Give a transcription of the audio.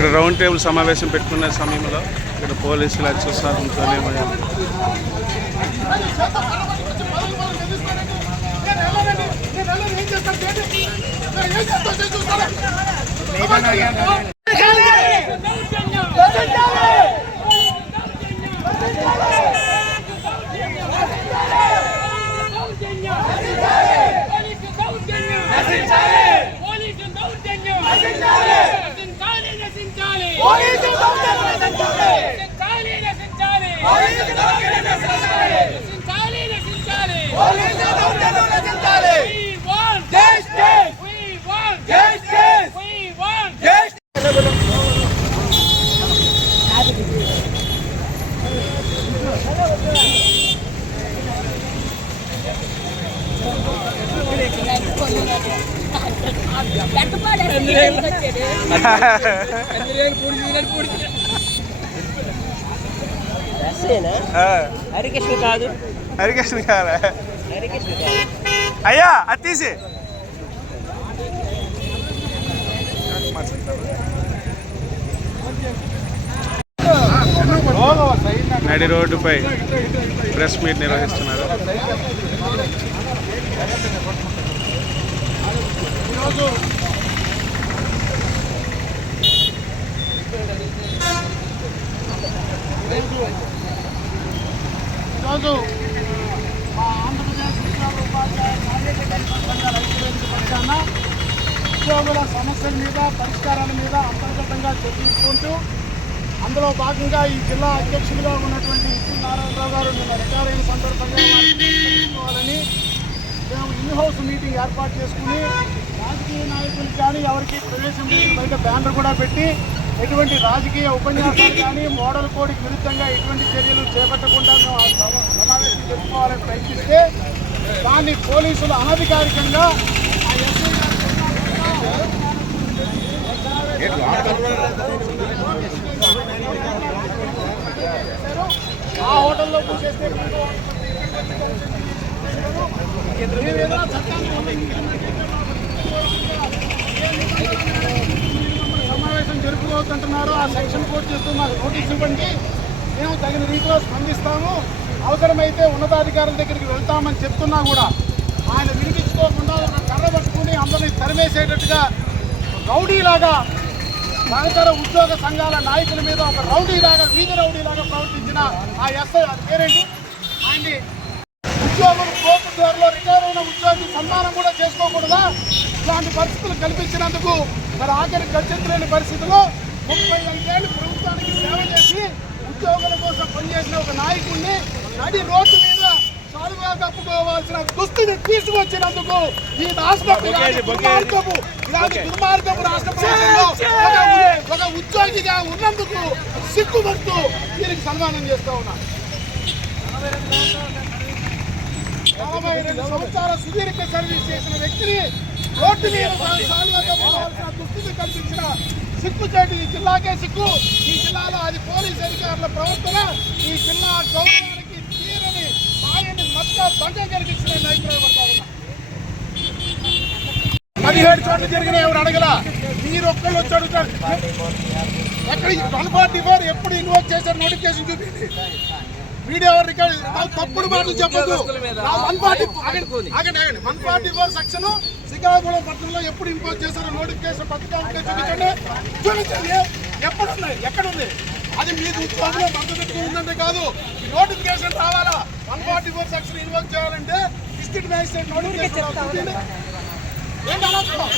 ఇక్కడ round table సమావేశం పెట్టుకునే సమయంలో ఇక్కడ పోలీసుల అత్యుత్సాహంతోనే మరి హరికృష్ణ కాదు. హరికృష్ణ అయ్యా అది తీసి. నడి రోడ్డుపై ప్రెస్ మీట్ నిర్వహిస్తున్నారు. ఈరోజు మా ఆంధ్రప్రదేశ్ ఉద్యోగ ఉపాధ్యాయ కార్మిక సంఘాల ఐక్యవేదిక పక్షాన ఉద్యోగుల సమస్యల మీద పరిష్కారాల మీద అంతర్గతంగా చర్చించుకుంటూ అందులో భాగంగా ఈ జిల్లా అధ్యక్షులుగా ఉన్నటువంటి ఇచ్చి నారాయణరావు గారు నిన్న రిటైర్ అయిన సందర్భంగా వారిని మేము ఇన్ హౌస్ మీటింగ్ ఏర్పాటు చేసుకుని రాజకీయ నాయకులు కానీ ఎవరికి ప్రవేశం బయట బ్యానర్ కూడా పెట్టి ఎటువంటి రాజకీయ ఉపన్యాసాలు కానీ మోడల్ కోడ్కి విరుద్ధంగా ఎటువంటి చర్యలు చేపట్టకుండా మేము ఆ సమావేశం జరుపుకోవాలని ప్రయత్నిస్తే దాన్ని పోలీసులు అనధికారికంగా ఆ హోటల్లో కూర్చేస్తే చట్టాన్ని సమావేశం జరుపుకోవద్దంటున్నారు. ఆ సెక్షన్ కోర్టు చేస్తూ మాకు నోటీస్ ఇవ్వండి. మేము తగిన రీతిలో స్పందిస్తాము. అవసరమైతే ఉన్నతాధికారుల దగ్గరికి వెళ్తామని చెప్తున్నా కూడా ఆయన వినిపించుకోకుండా ఒక కర్ర పట్టుకుని అందరినీ తరిమేసేటట్టుగా రౌడీలాగా సహచర ఉద్యోగ సంఘాల నాయకుల మీద ఒక రౌడీలాగా వీధి రౌడీలాగా ప్రవర్తించిన ఆ ఎస్ఐ అది పేరేంటి? ఆయన్ని ఉద్యోగులు కోర్టు ద్వారాలో రిటైర్ అయిన ఉద్యోగి సన్మానం కూడా చేసుకోకూడదా? ఇలాంటి పరిస్థితులు కల్పించినందుకు మరి ఆఖరి గచ్చెత్తలేని పరిస్థితిలో ముప్పై ఐదేళ్ళు ప్రభుత్వానికి సేవ చేసి ఉద్యోగుల కోసం పనిచేసిన ఒక నాయకుడిని నడి రోడ్డు మీద సాలుగా కప్పుకోవాల్సిన దుస్థితి తీసుకొచ్చినందుకు ఈ రాష్ట్ర ఇలాంటి దుర్మార్గపు రాష్ట్ర ఒక- ఒక ఉద్యోగిగా ఉన్నందుకు సిగ్గుపడుతూ దీనికి సన్మానం చేస్తా ఉన్నా నలభై రెండు సంవత్సరాల సుదీర్ఘ సర్వీస్ చేసిన వ్యక్తిని రోడ్డు మీద దుస్థితి కల్పించిన సిక్కు చేటు ఈ జిల్లాకే సిక్కు. ఈ జిల్లాలో అది పోలీస్ అధికారుల ప్రవర్తన. ఈ జిల్లా గౌరవానికి తీరని ఆయన్ని మొత్తం భంగం కలిగించిన అభిప్రాయపడతా ఉన్నా పదిహేడు చోట్ల జరిగిన ఎవరు అడగల? మీరు ఒక్కళ్ళు వచ్చి అడుగుతారు. ఎక్కడ వన్ ఫార్టీ ఫోర్ ఎప్పుడు ఇన్వోక్ చేశారు? నోటిఫికేషన్ చూపింది వీడియో రికార్డ్ తప్పుడు మాటలు చెప్పదు వన్ ఫార్టీ ఆగండి ఆగండి. One forty four section Srikakulam పట్టణంలో ఎప్పుడు ఇంపోజ్ చేశారో నోటిఫికేషన్ పత్రిక ఉంటే చూపించండి. చూపించండి. ఎప్పుడు ఉన్నాయి ఎక్కడ ఉంది అది మీకు ఉద్యోగంలో ఉందంటే కాదు. నోటిఫికేషన్ రావాలా? One forty four section invoke చేయాలంటే డిస్ట్రిక్ట్ మ్యాజిస్ట్రేట్ నోటిఫికేషన్ చూపించండి. ఏంటి అనవసరం?